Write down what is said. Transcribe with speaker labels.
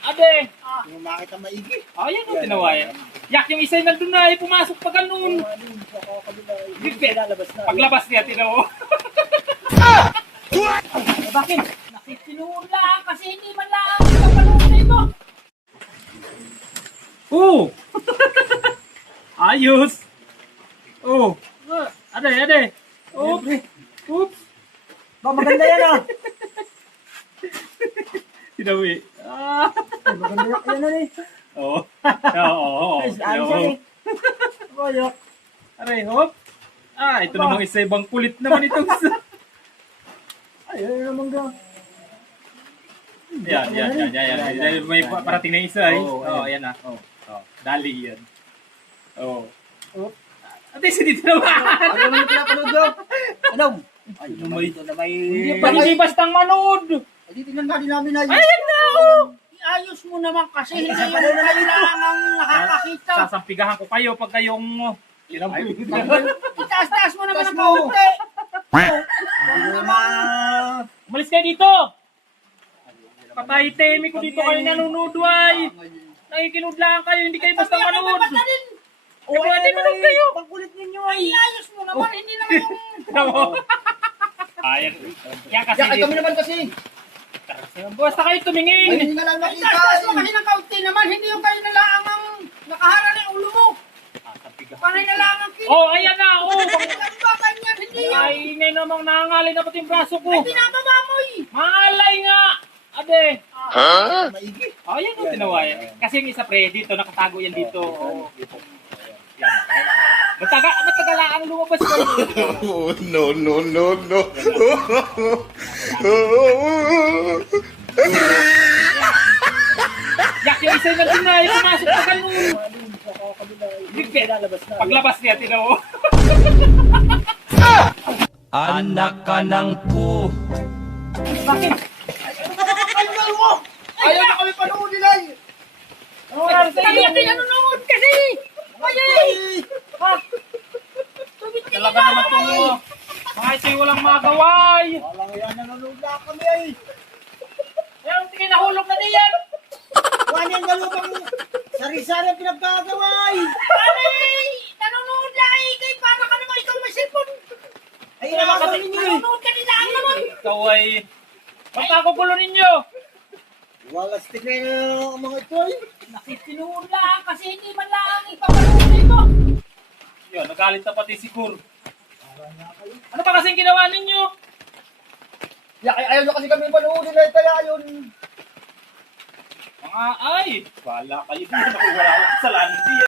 Speaker 1: Ade!
Speaker 2: Yung makita maigi.
Speaker 1: Ayan o, tinawayan. Yak, yung isa'y nandun na, pumasok pa ganun.
Speaker 2: Lalabas na.
Speaker 1: Paglabas niya, tinawa.
Speaker 3: Bakit? Nakitinuon lang kasi hindi man lang kapalunin mo.
Speaker 1: Oo! Ayos! Oo! Ade! Oops! Oops!
Speaker 2: Ba, maganda yan ah.
Speaker 1: Tinawi.
Speaker 2: Maganda yan na eh.
Speaker 1: Oo. Oo.
Speaker 2: Ayos yan eh. Boyok.
Speaker 1: Aray, hop! Ito namang isa ibang kulit naman itong isa.
Speaker 2: Ay, naman ga.
Speaker 1: Yan. May parating na isa eh. Oo, ayan na. Dali yan. Oo. Ate, si dito naman.
Speaker 2: Ano naman yung pinapanood ko? Ano? Ay,
Speaker 1: may-
Speaker 2: ito na may...
Speaker 1: Hindi bastang manood.
Speaker 2: Ay, tingnan natin namin na yun.
Speaker 1: Ayan na, oh!
Speaker 3: Iayos mo naman kasi hindi
Speaker 2: Ay,
Speaker 3: yung kailangang nakakakita.
Speaker 1: Sasampigahan ko kayo pag kayong...
Speaker 3: Itaas-taas mo naman
Speaker 2: Taas
Speaker 3: ang
Speaker 2: mo.
Speaker 3: kaunti.
Speaker 2: Hindi naman...
Speaker 1: Umalis kayo dito! Patay temi ko dito kayo nanonood, ay! Nakikinud lang kayo, hindi kayo basta manood.
Speaker 3: O,
Speaker 1: Pwede manood kayo.
Speaker 2: Pagkulit ninyo
Speaker 3: Ay, iayos mo naman. Hindi naman yung...
Speaker 1: Tama. Ayan. Yan kasi
Speaker 2: Yan, kami naman kasi.
Speaker 1: basta kayo
Speaker 2: Ay,
Speaker 1: tumingin.
Speaker 2: hindi nga lang makita.
Speaker 3: Itaas-taas mo kasi ng kaunti naman. Hindi yung kayo nalaang ang nakaharang ng ulo mo. Panay nalaang ang kilo.
Speaker 1: Oh, ayan na, oh.
Speaker 3: Ano ba ganyan? Hindi yung...
Speaker 1: Ay, ngay namang nangangalay na pati yung braso ko.
Speaker 3: Ay, pinababa mo eh.
Speaker 1: Malay nga. Ade.
Speaker 2: Maigi.
Speaker 1: Ayan o, tinawayan. Kasi yung isa pre, dito, nakatago yan dito. Oh. Yan. Matagal ang lumabas ko.
Speaker 4: Oh, no.
Speaker 1: Yak, yung isa na din na, pumasok pa ganun.
Speaker 2: Lalabas na.
Speaker 1: Paglabas niya, tinawa.
Speaker 5: Anak ka ng pu.
Speaker 1: Bakit?
Speaker 2: Ay, mo! Ayaw na kami panood nila eh.
Speaker 1: Oras sa
Speaker 3: Kami
Speaker 1: iyo.
Speaker 3: natin nanonood kasi.
Speaker 2: Ay!
Speaker 1: Talaga naman itong mga ito'y walang magaway.
Speaker 2: Walang yan, nanonood na kami ay.
Speaker 1: Ayun, tingin nahulog na niyan.
Speaker 2: Wala yung galubang sari-sari ang pinagkagawa ay.
Speaker 3: Ay, nanonood lang eh. Kay para ka naman ikaw may cellphone.
Speaker 2: Ay, nakakaw ninyo eh.
Speaker 3: Nanonood ka nila ang naman.
Speaker 1: Ikaw ay magkakugulo ninyo.
Speaker 2: Wala stick na yun ang mga ito ay.
Speaker 3: Nakitinuon lang kasi hindi man lang ipapalunin mo.
Speaker 1: Yun, nagalit na pati si Kur. Ano pa kasing ginawa ninyo?
Speaker 2: Ayaw na kasi kami panood nila eh, kaya yun.
Speaker 1: Mga ay, wala kayo dito. Wala akong kasalanan.